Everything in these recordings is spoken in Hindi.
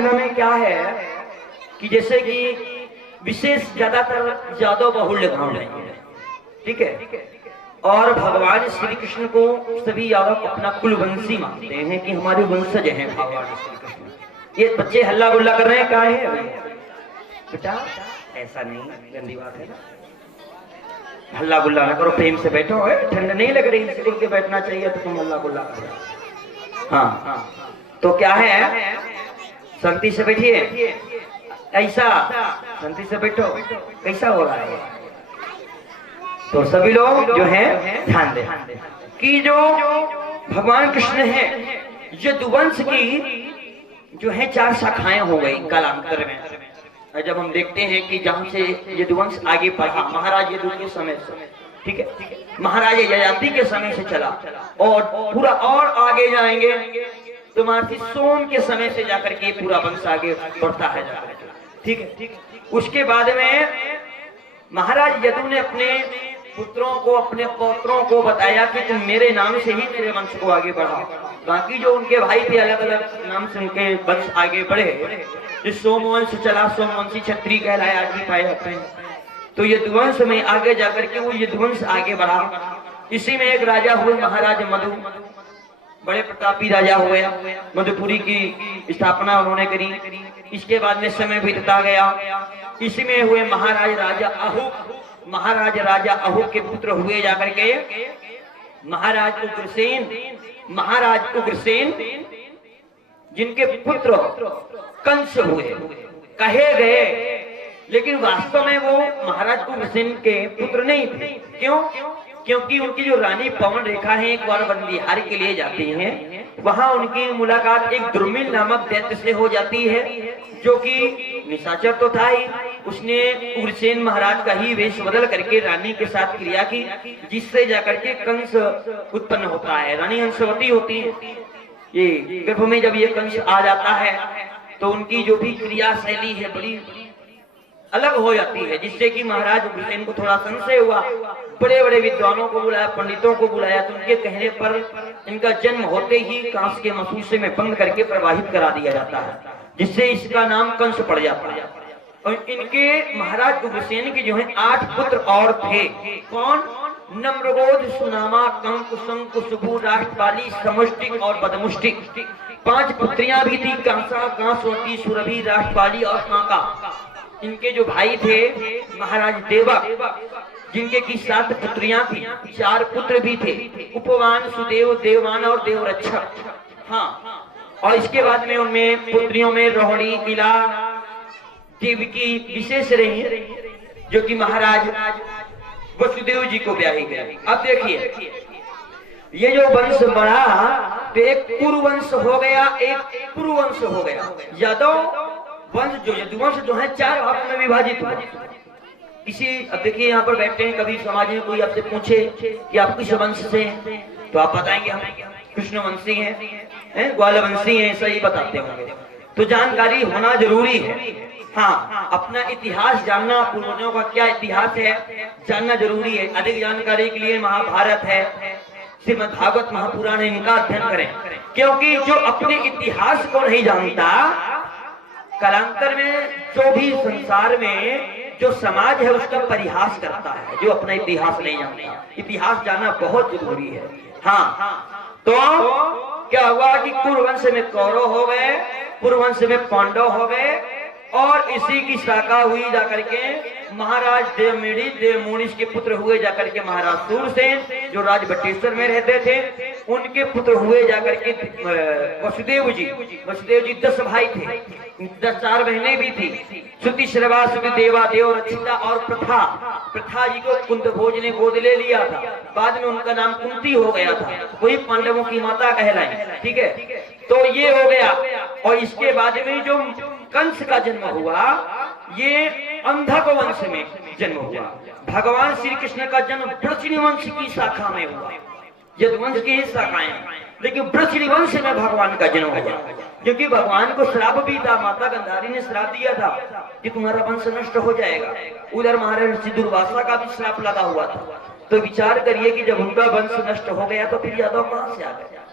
महीना में क्या है कि जैसे कि विशेष ज्यादातर यादव बहुल्य धाम है, ठीक है। और भगवान श्री कृष्ण को सभी यादव अपना कुलवंशी मानते हैं कि हमारे वंशज हैं भगवान श्री कृष्ण। ये बच्चे हल्ला गुल्ला कर रहे हैं, क्या है बेटा? ऐसा नहीं, गंदी बात है ना, हल्ला गुल्ला ना करो, प्रेम से बैठो। ठंड नहीं लग रही, सिकुड़ के बैठना चाहिए, तो तुम हल्ला गुल्ला कर रहे हो। हाँ, तो क्या है, शांति से बैठिए, ऐसा शांति से बैठो। कैसा हो रहा है? तो सभी लोग जो है ध्यान दें कि जो भगवान कृष्ण है, यदुवंश की जो है 4 शाखाएं हो गई कालांतर में। जब हम देखते हैं कि जहां से यदुवंश आगे बढ़ा, महाराज यदु के समय से, ठीक है, महाराज ययाति के समय से चला और पूरा और आगे जाएंगे तो महर्षि सोम के समय से जाकर के पूरा वंश आगे बढ़ता है जाकर, ठीक है। उसके बाद में महाराज यदु ने अपने पुत्रों को, अपने पौत्रों को बताया कि तुम मेरे नाम से ही मेरे वंश को आगे बढ़ाओ। बाकी जो उनके भाई थे अलग अलग नाम से उनके वंश आगे बढ़े। जिस सोमवंश चला, सोमवंशी क्षत्रिय कहलाए, आज भी पाए जाते हैं। तो यदुवंश में आगे जाकर के वो यदुवंश आगे बढ़ा। इसी में एक राजा हुए महाराज मधु, बड़े प्रतापी राजा हुए, मधुपुरी की स्थापना उन्होंने करी। इसके बाद में समय बीतता गया। इसी में हुए महाराज राजा अहुक, महाराज राजा अहुक के पुत्र हुए जाकर के महाराज उग्रसेन। महाराज उग्रसेन जिनके पुत्र कंस हुए कहे गए, लेकिन वास्तव में वो महाराज उग्रसेन के पुत्र नहीं थे। क्यों? क्योंकि उनकी जो रानी पवन रेखा है, एक बार वन विहार के लिए जाती हैं, वहां उनकी मुलाकात एक दुर्मिल नामक दैत्य से हो जाती है, जो कि निशाचर तो था ही। उसने उग्रसेन महाराज का ही वेश बदल करके रानी के साथ क्रिया की, जिससे जाकर के कंस उत्पन्न होता है। रानी हंसवती होती है। ये गर्भ में जब ये कंस आ जाता है तो उनकी जो भी क्रिया शैली है बड़ी अलग हो जाती है, जिससे कि महाराज उग्रसेन को थोड़ा संशय हुआ। बड़े बड़े विद्वानों को बुलाया, पंडितों को बुलाया, तो उनके कहने पर इनका जन्म होते ही कांस के मसूसे में बंद करके प्रवाहित करा दिया जाता है, जिससे इसका नाम कंस पड़ जाता है। और इनके महाराज उग्रसेन के जो है 8 पुत्र और थे। कौन? नम्रगोध, सुनामा, कंक, शंकु, सुबु, राष्ट्रपाली, समुष्टिक और बदमुष्टिक। 5 पुत्रियां भी थी, कांसा, कांसवती, सुरभि, राष्ट्रपाली और कांका। इनके जो भाई थे महाराज देवक, जिनके की 7 पुत्रियां थी, 4 पुत्र भी थे, उपवान, सुदेव, देववान और देवरक्षक। हाँ, और इसके बाद में उनमें पुत्रियों में रोहिणी, इला, देवकी विशेष रही, जो कि महाराज वसुदेव जी को ब्याही गए। अब देखिए, ये जो वंश बढ़ा तो एक कुरुवंश हो गया, एक पुरुवंश हो गया। यादव वंश जो यदुवंश जो है 4 भागों में विभाजित हुआ। किसी, अब देखिए यहाँ पर बैठे हैं, कभी समाज में कोई आपसे पूछे कि आप किस वंश से हैं, तो आप बताएंगे हम कृष्णवंशी हैं, ग्वालवंशी हैं, ऐसा ही बताते होंगे। तो जानकारी होना जरूरी है। हाँ, अपना इतिहास जानना, पूर्वजों का क्या इतिहास है जानना जरूरी है। अधिक जानकारी के लिए महाभारत है, श्रीमद् भागवत महापुराण, इनका अध्ययन करें। क्योंकि जो अपने इतिहास को नहीं जानता, कालांतर में जो भी संसार में जो समाज है उसका परिहास करता है, जो अपना इतिहास नहीं जानता। इतिहास जानना बहुत जरूरी है। हाँ, तो क्या हुआ कि कुरुवंश में कौरव हो गए, पुरुवंश में पांडव हो गए, और इसी की शाखा हुई जाकर के महाराज देवमिड़ी, देवमुनिष के पुत्र हुए जाकर के महाराज सूरसेन, जो राजबटेश्वर में रहते थे। उनके पुत्र हुए जाकर के वसुदेव जी। वसुदेव जी 10 भाई थे, 4 बहनें भी थी, श्रुति, श्रवा, श्रुति, देवा, देव, रचिता और प्रथा। प्रथा जी को कुंतभोज ने गोद ले लिया था, बाद में उनका नाम कुंती हो गया था, वही पांडवों की माता कहलाई, ठीक है। तो ये हो गया। और इसके बाद में जो कंस का जन्म हुआ, ये अंधक वंश में जन्म हुआ। भगवान श्री कृष्ण का जन्म वृषणी वंश की शाखा में हुआ। यदुवंश की ही शाखाएं, लेकिन वृषणी वंश में भगवान का जन्म हुआ, क्योंकि भगवान को श्राप भी था। माता गंधारी ने श्राप दिया था कि तुम्हारा वंश नष्ट हो जाएगा। उधर महाराज दुर्वासा का भी श्राप लगा हुआ था। तो विचार करिए कि जब उनका वंश नष्ट हो गया तो फिर यादव कहां से आ गया?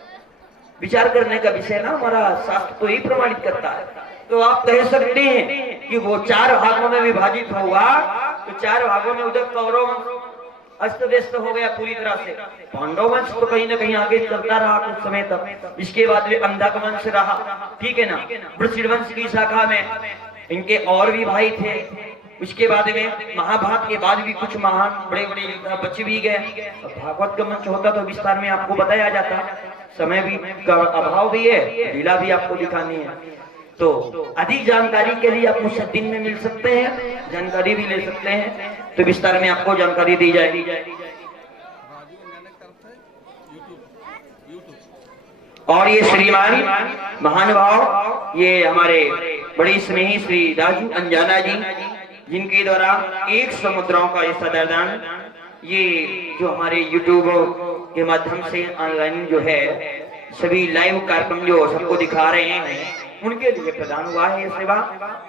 विचार करने का विषय ना, हमारा शास्त्र तो ही प्रमाणित करता है। तो आप कह सकते हैं कि वो 4 भागों में विभाजित हुआ, तो 4 भागों में उधर कौरव वंश अस्त व्यस्त हो गया पूरी तरह से। पांडव वंश तो कहीं ना कहीं आगे चलता रहा कुछ समय तक। इसके बाद में अंधक वंश रहा, ठीक है ना। वृषण वंश की शाखा में इनके और भी भाई थे। उसके बाद में महाभारत के बाद भी कुछ महान बड़े बड़े योद्धा बच भी गए। भागवत का मंच होता तो विस्तार में आपको बताया जाता, समय भी का अभाव भी है, लीला भी आपको दिखानी है। तो अधिक जानकारी के लिए आप मुझसे दिन में मिल सकते हैं, जानकारी भी ले सकते हैं, तो विस्तार में आपको जानकारी दी जाएगी। और ये श्रीमान महानुभाव, ये हमारे बड़े स्नेही श्री राजू अंजाना जी, जिनके द्वारा 100 मुद्राओं का ये सदादान, ये जो हमारे यूट्यूब के माध्यम से ऑनलाइन जो है सभी लाइव कार्यक्रम जो सबको दिखा रहे हैं, उनके लिए प्रदान हुआ है ये सेवा।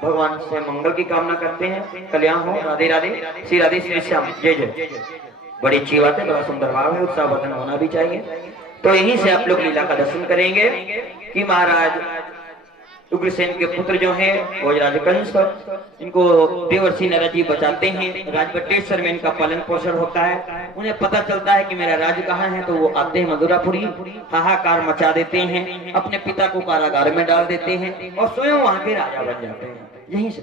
भगवान से मंगल की कामना करते हैं, कल्याण हो। राधे राधे, श्री राधे श्री श्याम, जय जय। बड़ी अच्छी बात है, बड़ा सुंदर भाव है, उत्साहवर्धन होना भी चाहिए। तो यहीं से आप लोग लीला का दर्शन करेंगे कि महाराज उग्रसेन के पुत्र जो हैं भोजराज कंस, इनको देवर्षि नारद जी बचाते हैं। राजवटेश्वर में इनका पालन पोषण होता है। उन्हें पता चलता है कि मेरा राज कहाँ है, तो वो आते हैं मधुरापुरी, हाहाकार मचा देते हैं, अपने पिता को कारागार में डाल देते हैं और स्वयं वहां के राजा बन जाते हैं। यहीं से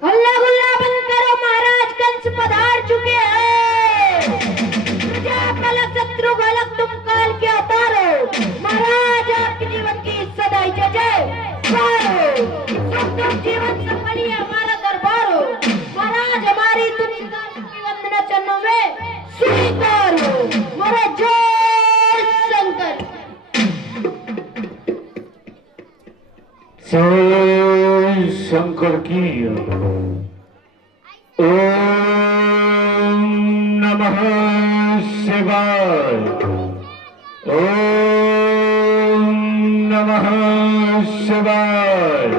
हल्ला गुल्ला बंद करो, महाराज कंस पधार चुके हैं। शत्रु गलत तुम काल के अवतार हो, महाराज आपके जीवन की सदा जय जय। तुम जीवन सफली हमारा दरबार हो, महाराज हमारी तुलसीदास की वंदना चरणों में स्वीकार हो। महाराज जय शंकर। जय शंकर की। ओम नमः शिवाय। ओम नमः शिवाय।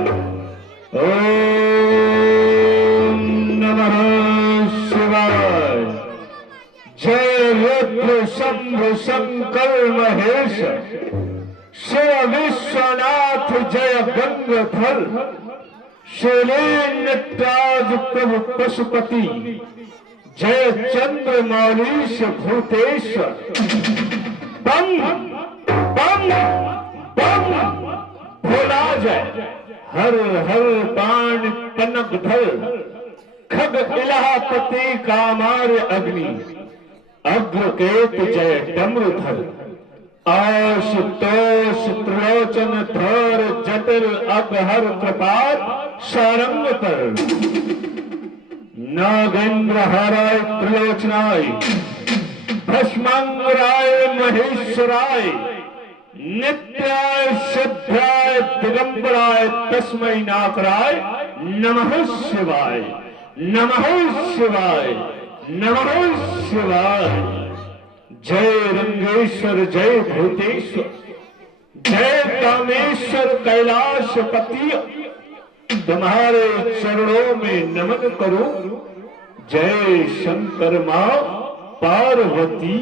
ओम नमः शिवाय। जय रुद्र शंभु शंकर महेश, शिव विश्वनाथ जय गंगाधर, शैलेन्द्रराज प्रभु पशुपति, जय चंद्र मौलीश भूतेश्वर। बम बम बम भोला जय, हर हर बाण पनक धर, खग इलापति कामार अग्नि, अग्रकेत जय डमरुधर, आशुतोष त्रिलोचन धर, जटिल अगहर कृपाल सारंग पर, नागेंद्र हराय त्रिलोचनाय, भस्मांगराय महेश्वराय, नित्याय सिद्धाय दिगंबराय तस्मै नाकराय नमः शिवाय। नमः शिवाय, नमः शिवाय। जय रंगेश्वर जय भूतेश्वर, जय कामेश्वर कैलाशपति, तुम्हारे चरणों में नमन करूं। जय शंकर मां पार्वती।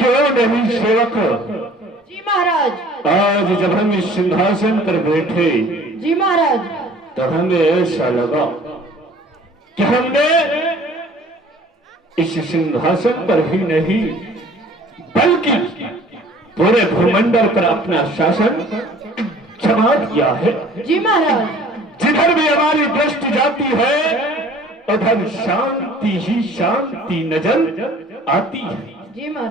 क्यों नहीं सेवक? जी महाराज। आज जब हम इस सिंहासन पर बैठे, जी महाराज, तो हमें ऐसा लगा कि हमने इस सिंहासन पर ही नहीं बल्कि पूरे भूमंडल पर अपना शासन जमा दिया है। जी महाराज। जिधर भी हमारी दृष्टि जाती है उधर शांति ही शांति नजर आती है। जी महाराज।